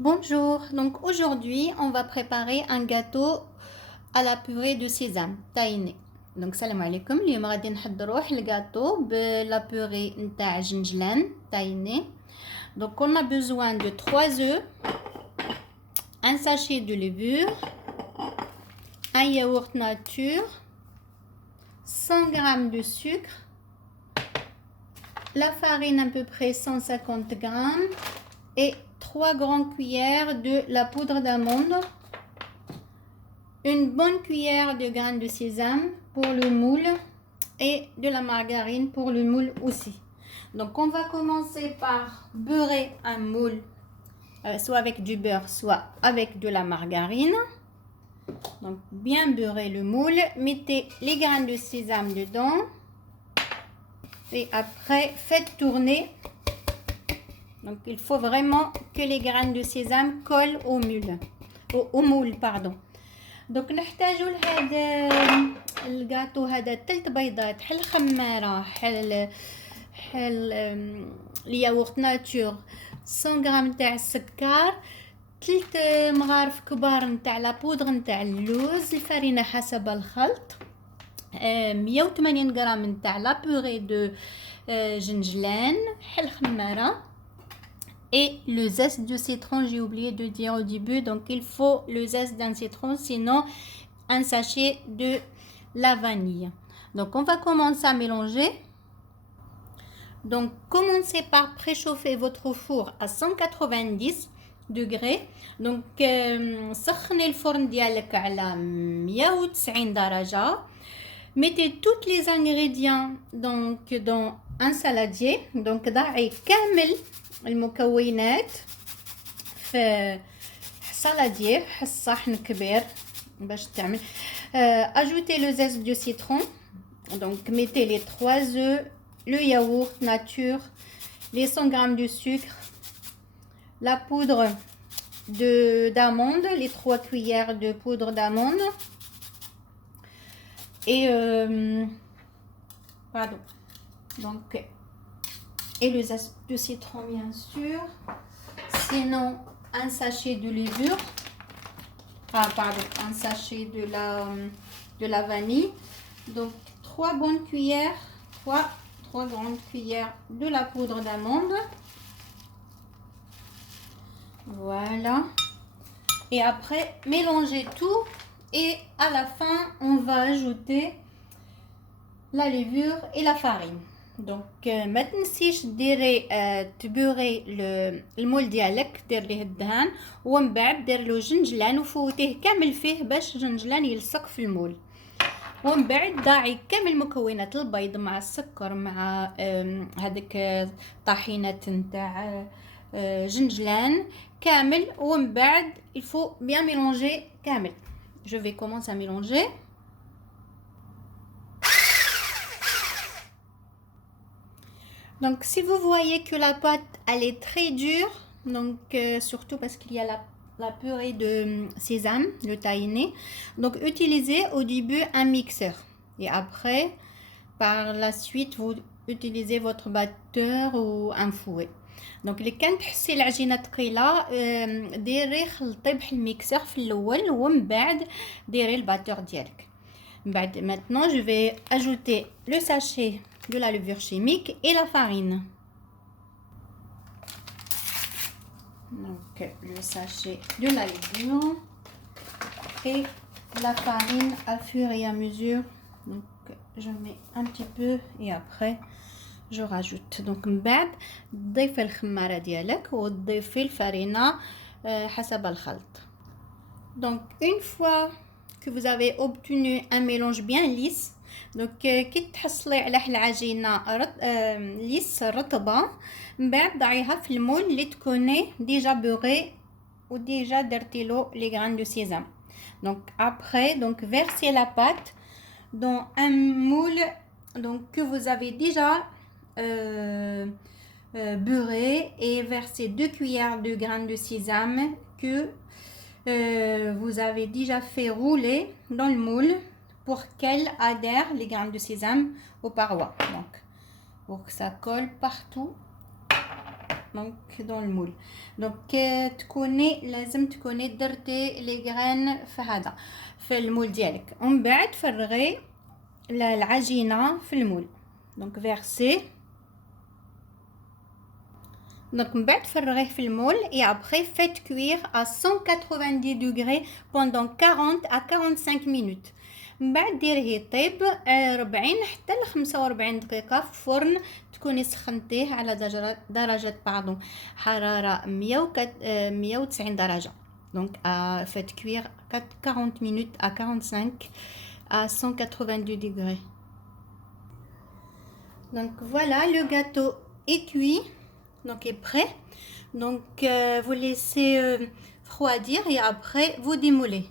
Bonjour, donc aujourd'hui on va préparer un gâteau à la purée de sésame tahini. Donc salam alaikum, اليوم غادي نحضروا الgâteau بلا purée نتاع جنجلان tahini. Donc on a besoin de 3 œufs, un sachet de levure, un yaourt nature, 100 g de sucre, la farine à peu près 150 g et 3 grandes cuillères de la poudre d'amande, une bonne cuillère de graines de sésame pour le moule et de la margarine pour le moule aussi. Donc on va commencer par beurrer un moule, soit avec du beurre, soit avec de la margarine. Donc bien beurrer le moule, mettez les graines de sésame dedans et après faites tourner. Donc il faut vraiment que les graines de sésame collent au moule pardon. Donc نحتاجوا لهذا الجاتو هذا 3 بيضات، حل خمارة، حل الياغورت ناتور، 100 غرام تاع السكر، 3 مغارف كبار نتاع لا بودر نتاع اللوز، الفرينة حسب الخلط، 180 غرام نتاع لا بوري دو جنجلان، حل خمارة. Et le zeste de citron, j'ai oublié de dire au début, donc il faut le zeste d'un citron, sinon un sachet de la vanille. Donc on va commencer à mélanger. Donc commencez par préchauffer votre four à 190 degrés. Donc سخني الفرن ديالك على 190 درجة. Mettez tous les ingrédients donc dans un saladier. Donc ضعي كامل المكونات في saladier، صحن كبير باش تعمل. Ajoutez le zeste de citron. Donc mettez les 3 œufs, le yaourt nature, les 100 g de sucre, la poudre d'amande, les 3 cuillères de poudre d'amande et pardon. Donc et le zeste de citron bien sûr, sinon un sachet de levure, un sachet de la vanille. Donc 3 bonnes cuillères, 3 grandes cuillères de la poudre d'amande. Voilà. Et après mélangez tout et à la fin on va ajouter la levure et la farine. Donc ما تنسيش ديري تبوري المول ديالك، دير ليه الدهان ومن بعد دير له جنجلان وفوتيه كامل فيه باش الجنجلان يلصق في المول، ومن بعد ضاعي كامل مكونات البيض مع السكر مع هذيك طحينة نتاع جنجلان كامل، ومن بعد il faut bien mélanger كامل. Je vais commencer à mélanger. Donc si vous voyez que la pâte elle est très dure, donc surtout parce qu'il y a la purée de sésame, le tahini, donc utilisez au début un mixeur et après par la suite vous utilisez votre batteur ou un fouet. Donc اللي كان تحسي العجينه ثقيله ديري خلطي بحال الميكسور في الاول ومن بعد ديري الباتور ديالك. من بعد maintenant je vais ajouter le sachet de la levure chimique et la farine. Donc le sachet de la levure et la farine à fur et à mesure. Donc je mets un petit peu et après je rajoute. Donc من بعد تضيفي الخمارة ديالك وتضيفي الفرينة حسب الخلط. Donc une fois que vous avez obtenu un mélange bien lisse, donc كي تحصلي على العجينه ليس رطبه، من بعد ضعيها في المول اللي تكوني ديجا بوغي وديجا درتي له لي غران دو سيزام. Donc après donc versez la pâte dans un moule donc que vous avez déjà beurré et versez 2 cuillères de graines de sésame que vous avez déjà fait rouler dans le moule pour qu'elle adhère les graines de sésame aux parois. Donc pour que ça colle partout. دونك دون المول. دونك تكوني لازم تكوني درتي لي غران في هذا في المول ديالك، ومن بعد فرغي العجينه في المول. دونك فيرسي، دونك من بعد فرغيه في المول et après faites cuire à 190 degrés pendant 40 à 45 minutes. من بعد ديريه يطيب 40 حتى ل 45 دقيقة في فرن تكوني سخنتيه على درجة حرارة 190 درجة. Donc faites cuire 40 minutes à 45 à 190 degrés. Donc voilà, le gâteau est cuit, donc est prêt. Donc vous laissez refroidir et après vous démoulez.